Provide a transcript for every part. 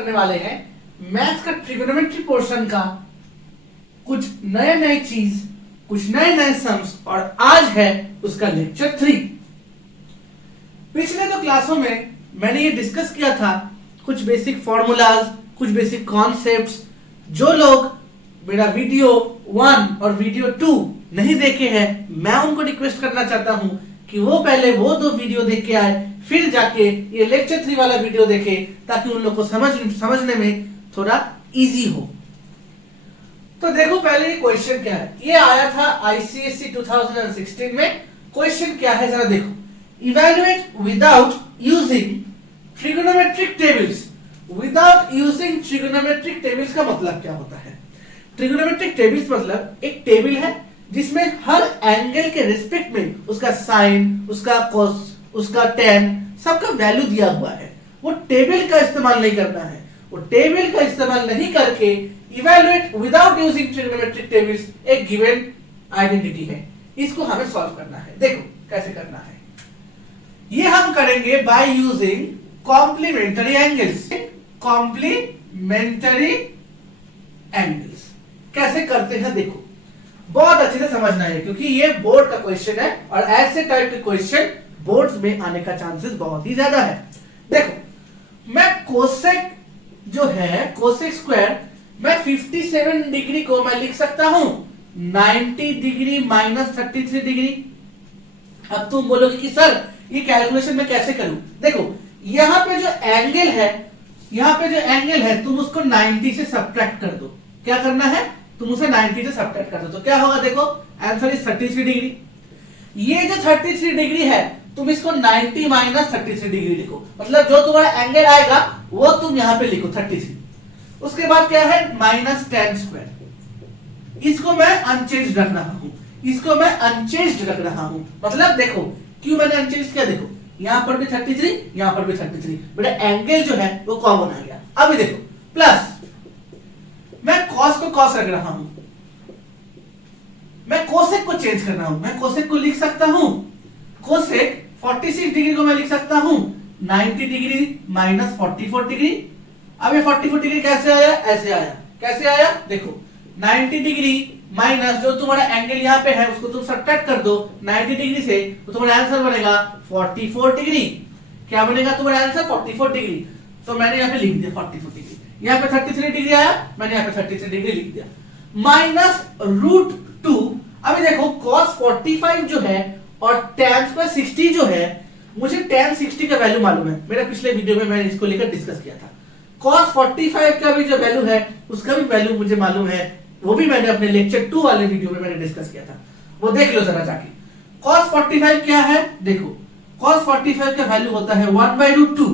करने वाले हैं मैथ्स का ट्रिग्नोमेट्री पोर्शन का कुछ नए नए चीज, कुछ नए नए सम्स, और आज है उसका लेक्चर 3। पिछले 2 क्लासों में मैंने ये डिस्कस किया था कुछ बेसिक फॉर्मूलाज, कुछ बेसिक कॉन्सेप्ट्स। जो लोग मेरा वीडियो 1 और वीडियो 2 नहीं देखे हैं, मैं उनको रिक्वेस्ट करना चाहता हूं कि वो पहले वो 2 वीडियो देख के आए, फिर जाके ये लेक्चर 3 वाला वीडियो देखे, ताकि उन लोग को समझने में थोड़ा इजी हो। तो देखो पहले ये क्वेश्चन क्या है। ये आया था आईसीएसई 2016 में। क्वेश्चन क्या है जरा देखो। Evaluate without using trigonometric tables. Without using trigonometric tables का मतलब क्या होता है? ट्रिगोनोमेट्रिक टेबल्स मतलब एक टेबल है जिसमें हर एंगल के रिस्पेक्ट में उसका साइन, उसका कॉस, उसका टेन, सबका वैल्यू दिया हुआ है। वो टेबल का इस्तेमाल नहीं करना है। वो टेबल का इस्तेमाल नहीं करके evaluate without using trigonometric tables एक गिवन आइडेंटिटी है, इसको हमें सॉल्व करना है। देखो कैसे करना है। ये हम करेंगे by using complementary angles. Complementary angles कैसे करते हैं देखो, बहुत अच्छे से समझना है, क्योंकि ये बोर्ड का क्वेश्चन है और ऐसे टाइप के क्वेश्चन बोर्ड्स में आने का चांसेस बहुत ही ज्यादा है। देखो मैं कोसेक जो है, कोसेक स्क्वायर, मैं 57 डिग्री को मैं लिख सकता हूं 90 डिग्री माइनस 33 डिग्री। अब तुम बोलोगे कि सर ये कैलकुलेशन मैं कैसे करूं? देखो यहां पे जो एंगल है, यहां पे जो एंगल है तुम उसको 90 से सब्ट्रैक्ट कर दो। क्या करना है? तुम उसे 90 से सब्ट्रैक्ट कर दो तो क्या होगा? देखो आंसर इज 33 डिग्री। ये जो 33 डिग्री है तुम इसको 90 माइनस 33 डिग्री लिखो, मतलब जो तुम्हारा एंगल आएगा वो तुम यहां पे लिखो 33। उसके बाद क्या है? Minus ten square. इसको मैं अनचेंज्ड रख रहा हूं, इसको मैं अनचेंज्ड रख रहा हूं। मतलब देखो क्यों मैंने अनचेंज किया, देखो यहां पर भी 33, यहां पर भी 33, मेरा एंगल जो है वो कॉमन आ गया। अभी देखो प्लस मैं कॉस को कॉस रख रहा हूं, मैं कोसेक को चेंज कर रहा हूं। मैं कोसेक को लिख सकता हूं, कोसेक 46 डिग्री को मैं लिख सकता हूं 90 डिग्री माइनस 44 डिग्री। अब ये 44 डिग्री कैसे आया? ऐसे आया। कैसे आया? देखो 90 डिग्री माइनस जो तुम्हारा एंगल यहां पे है उसको तुम सब्ट्रैक्ट कर दो 90 डिग्री से, तो तुम्हारा आंसर बनेगा 44 डिग्री। क्या बनेगा तुम्हारा आंसर? 44 डिग्री। तो मैंने यहां पे लिख दिया 44 डिग्री। यहां पे 33 डिग्री आया, मैंने यहां पे 33 डिग्री लिख दिया। माइनस √2। अभी देखो cos 45 जो है और tan स्क्वायर 60 जो है, मुझे tan 60 का वैल्यू मालूम है। मेरा पिछले वीडियो में मैंने इसको लेकर डिस्कस किया था। cos 45 का भी जो वैल्यू है उसका भी वैल्यू मुझे मालूम है, वो भी मैंने अपने लेक्चर 2 वाले वीडियो में मैंने डिस्कस किया था, वो देख लो जरा जाके। cos 45 क्या है? देखो cos 45 का वैल्यू होता है 1/√2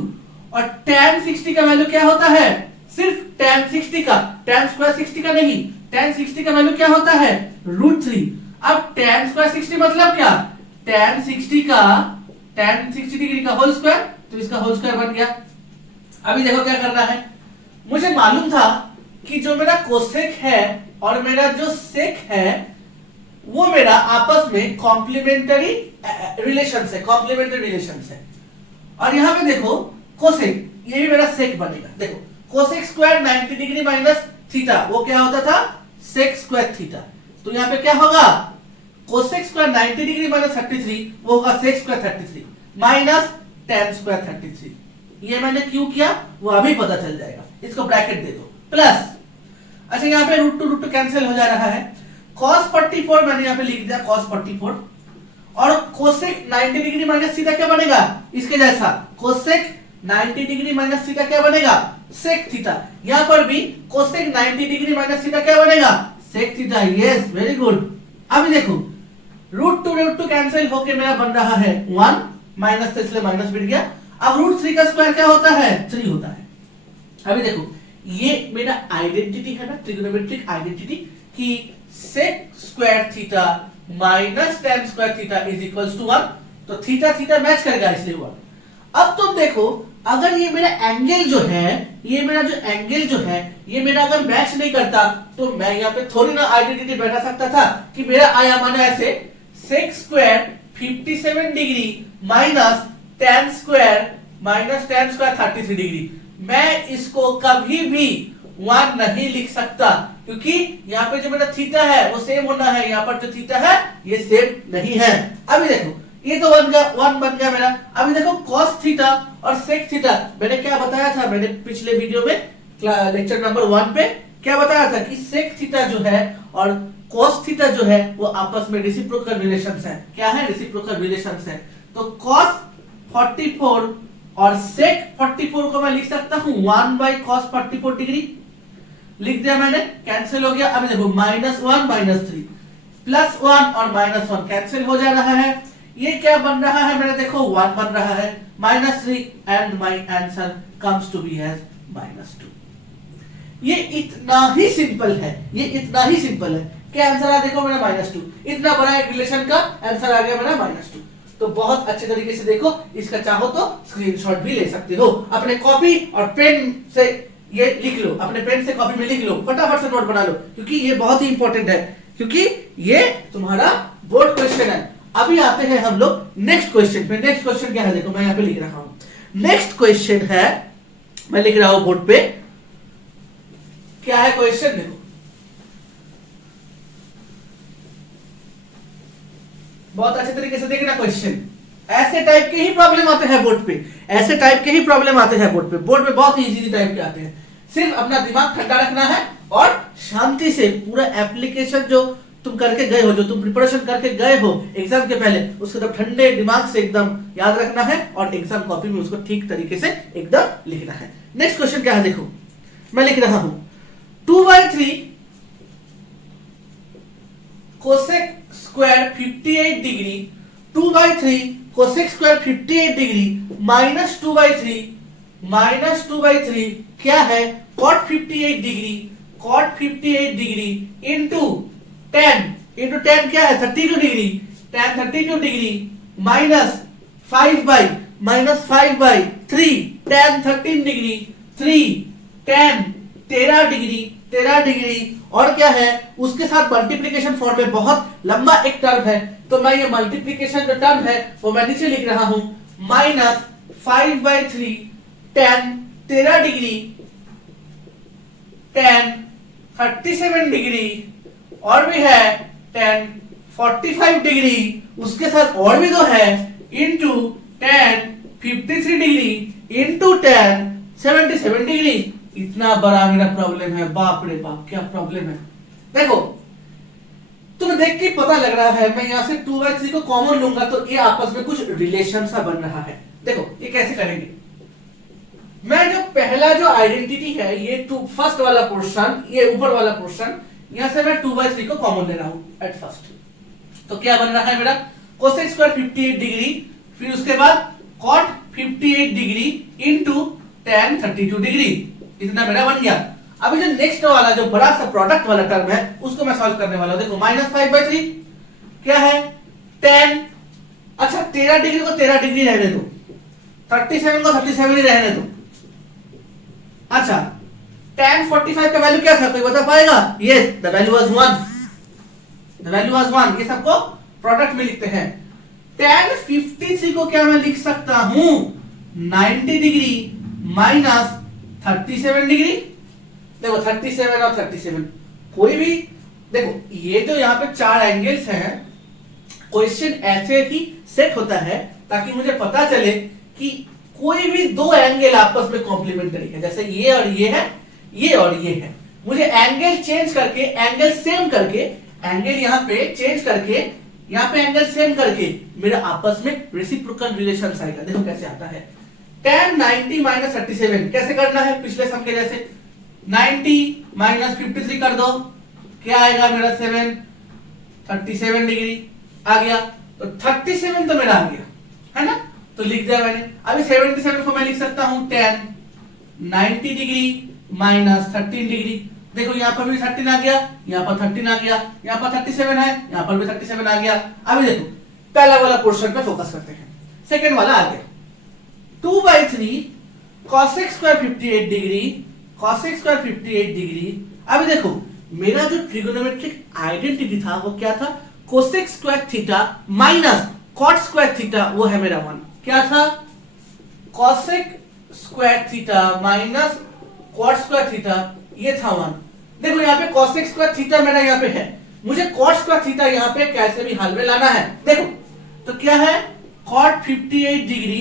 और tan 60 का वैल्यू क्या होता है? सिर्फ tan 60 का, tan स्क्वायर 60 का नहीं, tan 60 का वैल्यू क्या होता है? √3। अब tan स्क्वायर 60 मतलब क्या? tan 60 डिग्री का होल स्क्वायर, तो इसका होल स्क्वायर बन गया। अभी देखो क्या करना है। मुझे मालूम था कि जो मेरा कोसेक है और मेरा जो सेक है वो मेरा आपस में कॉम्प्लीमेंट्री रिलेशंस है, कॉम्प्लीमेंट्री रिलेशंस है। और यहां पे देखो कोसेक, ये भी मेरा सेक बनेगा। देखो cosec square 90 degree minus theta, वो क्या होता था? Sec square theta. तो यहां पे क्या होगा? कोसेक स्क्वायर 90 डिग्री माइनस 33, वो होगा sec square 33 minus tan square 33। ये मैंने क्यों किया वो अभी पता चल जाएगा। इसको ब्रैकेट दे दो प्लस। अच्छा यहाँ पे √2 कैंसिल हो जा रहा है। cos 44 मैंने यहाँ पे लिख दिया cos 44, और कोसेक 90 डिग्री माइनस थीटा क्या बनेगा? इसके जैसा कोसेक 90 डिग्री माइनस थीटा क्या बनेगा? Sec theta. यहां पर भी कोसेक 90 डिग्री माइनस थीटा क्या बनेगा? Sec theta. Yes very good. अभी देखो √2 कैंसिल होके मेरा बन रहा है 1 माइनस, तो इसलिए माइनस मिल गया। अब √3 का स्क्वायर क्या होता है? 3 होता है। अभी देखो ये मेरा आइडेंटिटी है ना, ट्रिगोनोमेट्रिक आइडेंटिटी, कि sec square theta minus tan square theta is equals to 1। तो थीटा थीटा मैच करेगा इसलिए 1। अब तुम देखो अगर ये मेरा एंगल जो है, ये मेरा जो एंगल जो है, ये मेरा अगर मैच नहीं करता तो मैं यहाँ पे थोड़ी ना आइडेंटिटी बैठा सकता था कि मेरा आया माना ऐसे sec square 57 degree minus tan square 33 degree. मैं इसको कभी भी 1 नहीं लिख सकता, क्योंकि यहाँ पे जो मेरा थीटा है वो सेम होना है, यहाँ पर जो थीटा है ये सेम नहीं है। अभी देखो ये तो 1 बन गया मेरा। अभी देखो cos थीटा और sec थीटा, मैंने क्या बताया था, मैंने पिछले वीडियो में लेक्चर नंबर 1 पे क्या बताया था कि sec थीटा जो है और cos थीटा जो है वो आपस में रेसिप्रोकल रिलेशंस है। क्या है? रेसिप्रोकल रिलेशंस है। तो cos 44 और sec 44 को मैं लिख सकता हूं 1 by cos 44 डिग्री, लिख दिया मैंने, कैंसिल हो गया। अभी देखो -1 -3 +1 और -1 कैंसिल हो जा रहा है। ये क्या बन रहा है मेरा? देखो 1 बन रहा है, -3 and my answer comes to be as -2। ये इतना ही सिंपल है, ये इतना ही सिंपल है। क्या आंसर आ देखो मेरा -2। इतना बड़ा एक रिलेशन का आंसर आ गया मेरा -2। तो बहुत अच्छे तरीके से देखो, इसका चाहो तो स्क्रीनशॉट भी ले सकते हो, अपने कॉपी और पेन से ये लिख लो, अपने पेन से कॉपी में लिख लो, फटाफट से नोट बना लो, क्योंकि ये बहुत ही इंपॉर्टेंट है, क्योंकि ये तुम्हारा बोर्ड क्वेश्चन है। अभी आते हैं हम लोग नेक्स्ट क्वेश्चन पे। नेक्स्ट क्वेश्चन क्या है? देखो मैं यहाँ पे लिख रहा हूं। नेक्स्ट क्वेश्चन है, मैं लिख रहा हूं बोर्ड पे, क्या है क्वेश्चन? देखो बहुत अच्छे तरीके से देखना क्वेश्चन। ऐसे टाइप के ही प्रॉब्लम आते हैं बोर्ड पे, ऐसे टाइप के ही प्रॉब्लम आते हैं बोर्ड पे। बोर्ड पे बहुत ही इजी टाइप के आते हैं। सिर्फ अपना दिमाग ठंडा रखना है और शांति से पूरा एप्लीकेशन जो तुम करके गए हो, जो तुम प्रिपरेशन करके गए हो एग्जाम के पहले, उसको एकदम ठंडे दिमाग से एकदम याद रखना है और एग्जाम कॉपी में उसको ठीक तरीके से एकदम लिखना है। नेक्स्ट क्वेश्चन क्या है? देखो मैं लिख रहा हूं 2/3 cosec square 58 degree, 2/3 cosec square 58 degree -2/3 क्या है? cot 58 degree, cot 58 degree into 10 क्या है? 32 degree, tan 32 degree -5/3 tan 13 degree, 3 tan 13 degree और क्या है? उसके साथ मल्टीप्लिकेशन फॉर्म में बहुत लंबा एक टर्म है, तो मैं ये मल्टीप्लिकेशन जो टर्म है वो मैं नीचे लिख रहा हूं, -5/3 tan 13 डिग्री tan 37 डिग्री और भी है tan 45 डिग्री, उसके साथ और भी दो है, into tan 53 degree into tan 77 degree. इतना बड़ा मेरा प्रॉब्लम है, बाप रे बाप क्या प्रॉब्लम है। देखो तुम्हें देख के पता लग रहा है, मैं यहां से 2/3 को कॉमन लूंगा तो ये आपस में कुछ रिलेशन सा बन रहा है। देखो ये कैसे करेंगे? मैं जो पहला जो आइडेंटिटी है, ये फर्स्ट वाला पोर्शन, ये ऊपर वाला पोर्शन, यहां से मैं 2/3 को कॉमन ले रहा हूं एट फर्स्ट। तो क्या बन रहा है मेरा? कोसेक स्क्वायर 58 डिग्री, फिर उसके बाद cot 58 degree into tan 32 degree, इतना मेरा बन गया। अभी जो नेक्स्ट वाला जो बड़ा सा प्रोडक्ट वाला टर्म है उसको मैं सॉल्व करने वाला हूं। देखो -5/3 क्या है? tan, अच्छा 13 डिग्री को 13 डिग्री रहने दो, 37 को 37 ही रहने दो। अच्छा tan 45 का वैल्यू क्या था? कोई बता पाएगा? Yes, the value was 1, the value was 1। ये सबको प्रोडक्ट में लिखते हैं। tan 53 को क्या मैं लिख सकता हूं? 90 डिग्री -37 डिग्री। देखो 37 और 37 कोई भी, देखो ये जो यहाँ पे 4 एंगल्स हैं, क्वेश्चन ऐसे ही सेट होता है ताकि मुझे पता चले कि कोई भी दो एंगल आपस में कॉम्प्लीमेंटरी है। जैसे ये और ये है, ये और ये है, मुझे एंगल चेंज करके, एंगल सेम करके, एंगल यहाँ पे चेंज करके, यहाँ पे एंगल सेम करके मेरा आपस में रेसिप्रोकल रिलेशन आएगा। देखो कैसे आता है। tan 90 -37 कैसे करना है? पिछले सम के जैसे 90 -53 कर दो, क्या आएगा मेरा? 7, 37 डिग्री आ गया। तो 37 तो मेरा आ गया है ना, तो लिख दिया मैंने। अभी 77 को मैं लिख सकता हूं tan 90 डिग्री -13 डिग्री। देखो यहाँ पर भी 13 आ गया, यहाँ पर 13 आ गया, यहाँ पर 37 है, यहाँ पर भी 37 आ गया। अभी देखो पहला वाला पोर्शन पे फोकस करते हैं, सेकंड वाला आ गया 2/3 cosec square 58 degree, cosec square 58 degree. अभी देखो मेरा जो ट्रिगोनोमेट्रिक आइडेंटिटी था वो क्या था? cosec square theta minus cot square theta, वो है मेरा 1। क्या था? cosec square theta minus cot square theta, ये था 1। देखो यहाँ पे cosec स्क्वायर थीटा मेरा यहाँ पे है, मुझे cot स्क्वायर थीटा यहाँ पे कैसे भी हाल में लाना है। देखो तो क्या है, cot 58 degree,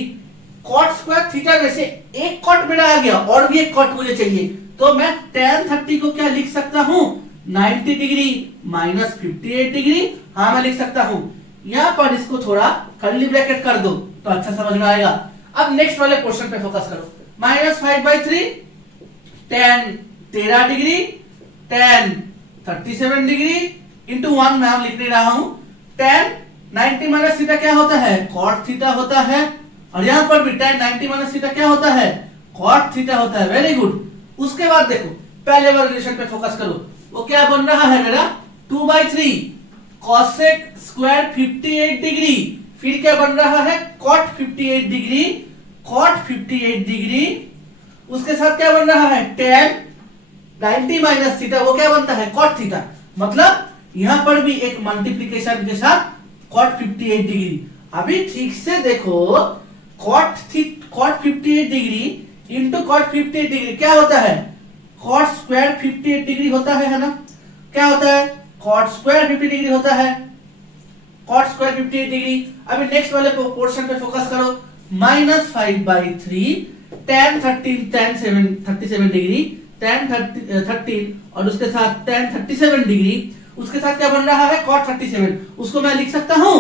cot square theta में से एक cot मेरा आ गया और भी एक cot मुझे चाहिए, तो मैं tan 30 को क्या लिख सकता हूं, 90 डिग्री माइनस 58 डिग्री। हाँ मैं लिख सकता हूं। यहाँ पर इसको थोड़ा कर्ली ब्रैकेट कर दो तो अच्छा समझ में आएगा। अब नेक्स्ट वाले क्वेश्चन पे फोकस करो। -5/3 tan 13 degree tan 37 degree into 1 मैं लिख नहीं रहा हूं। tan 90 माइनस थीटा क्या होता है, cot थीटा होता है, और यहां पर भी tan 90 माइनस थीटा क्या होता है, cot थीटा होता है। Very good. उसके बाद देखो पहले वाले रिलेशन पे फोकस करो, वो क्या बन रहा है मेरा 2/3 cosec स्क्वायर 58 डिग्री, फिर क्या बन रहा है cot 58 डिग्री, cot 58 डिग्री, उसके साथ क्या बन रहा है tan 90 माइनस थीटा, वो क्या बनता है cot थीटा। मतलब यहां पर भी एक मल्टीप्लिकेशन के साथ cot 58 डिग्री। अभी ठीक से देखो cot 58 degree into cot 58 degree क्या होता है, cot स्क्वायर 58 डिग्री होता है ना, क्या होता है cot स्क्वायर 50 डिग्री होता है, cot स्क्वायर 58 डिग्री। अभी नेक्स्ट वाले पोर्शन पे फोकस करो। -5/3 tan 37 डिग्री, tan 13 और उसके साथ tan 37 डिग्री, उसके साथ क्या बन रहा है cot 37, उसको मैं लिख सकता हूं,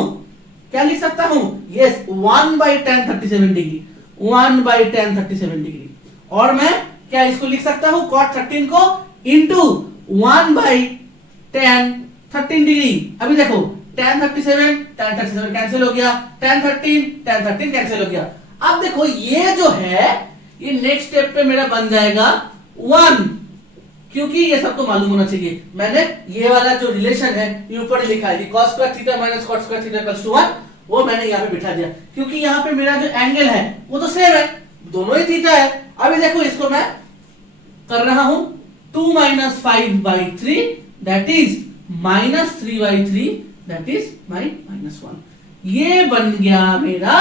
क्या लिख सकता हूं, yes 1/tan 37 degree, 1/tan 37 degree. और मैं क्या इसको लिख सकता हूं cot 13 को इंटू 1/tan 13 डिग्री। अभी देखो tan 37 कैंसिल हो गया, tan 13 कैंसिल हो गया। अब देखो ये जो है ये नेक्स्ट स्टेप पे मेरा बन जाएगा 1, क्योंकि ये सबको मालूम होना चाहिए। मैंने ये वाला जो रिलेशन है ये ऊपर लिखा है, cos square theta minus cot square theta equals to 1, वो मैंने यहाँ पे बिठा दिया, क्योंकि यहाँ पे मेरा जो एंगल है वो तो सेम है, दोनों ही थीटा है। अभी देखो इसको मैं कर रहा हूं 2 - 5/3 दैट इज -3/3 दैट इज -1। ये बन गया मेरा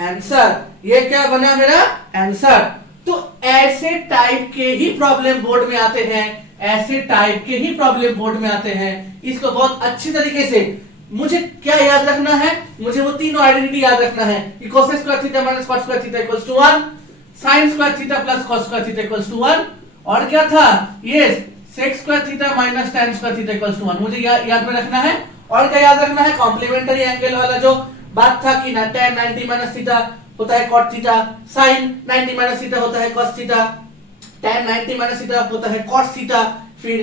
आंसर। ये क्या बना मेरा आंसर। तो ऐसे टाइप के ही प्रॉब्लम बोर्ड में आते हैं, ऐसे टाइप के ही प्रॉब्लम बोर्ड में आते हैं। इसको बहुत अच्छी तरीके से मुझे क्या याद रखना है, मुझे वो तीनों आइडेंटिटी याद रखना है कि cos square theta minus cot square theta equals to 1, sin square theta plus cos square theta equals to 1, और क्या था yes sec square theta minus tan square theta equals to 1। मुझे याद में रखना है। और क्या याद रखना है, कॉम्प्लीमेंट्री एंगल वाला जो बात था कि ना tan 90 माइनस थीटा होता है cot theta, sin 90 minus theta होता है cos theta, tan 90 minus theta होता है cos थीटा, फिर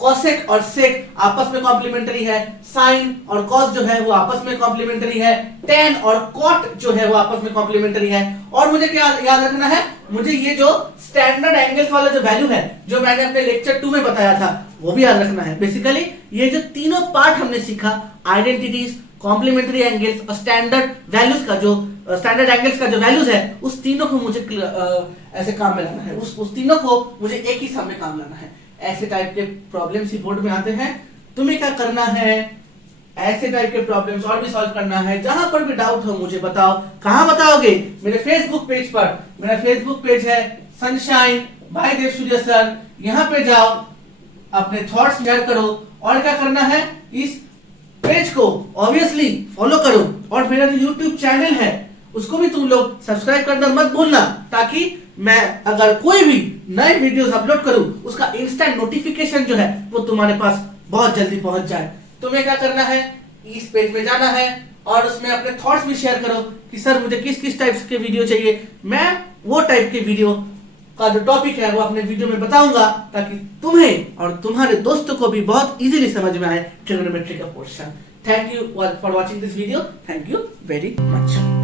cosec और sec आपस में कॉम्प्लीमेंट्री है, sin और cos जो है वो आपस में कॉम्प्लीमेंट्री है, tan और cot जो है वो आपस में कॉम्प्लीमेंट्री है। और मुझे क्या याद रखना है, मुझे ये जो स्टैंडर्ड एंगल्स वाला जो वैल्यू है जो मैंने अपने लेक्चर 2 में बताया था वो भी याद रखना है। बेसिकली ये जो तीनों पार्ट हमने सीखा, आइडेंटिटीज, कॉम्प्लीमेंट्री एंगल्स और स्टैंडर्ड वैल्यूज का जो स्टैंडर्ड एंगल्स का जो वैल्यूज है, उस तीनों को मुझे ऐसे काम में लाना है, उस तीनों को मुझे एक ही समय काम लाना है। ऐसे टाइप के प्रॉब्लम्स ही बोर्ड में आते हैं। तुम्हें क्या करना है, ऐसे टाइप के प्रॉब्लम्स और भी सॉल्व करना है। जहां पर भी डाउट हो मुझे बताओ। कहां बताओगे, मेरे फेसबुक पेज पर। मेरा फेसबुक पेज है सनशाइन बाय देव सूर्य सर। यहां पे जाओ, अपने थॉट्स शेयर करो, और क्या करना है, इस पेज को ऑब्वियसली फॉलो करो, और मेरा जो यूट्यूब चैनल है उसको भी तुम लोग सब्सक्राइब करना मत भूलना, ताकि मैं अगर कोई भी नए वीडियोस अपलोड करूं उसका इंस्टेंट नोटिफिकेशन जो है वो तुम्हारे पास बहुत जल्दी पहुंच जाए। तुम्हें क्या करना है, इस पेज में जाना है और उसमें अपने थॉट्स भी शेयर करो कि सर मुझे किस किस टाइप के वीडियो चाहिए। मैं वो टाइप के वीडियो का जो टॉपिक है वो अपने वीडियो में बताऊंगा, ताकि तुम्हें और तुम्हारे दोस्तों को भी बहुत इजीली समझ में आए ट्रिग्नोमेट्री का portion. Thank you for watching this video. Thank you very much.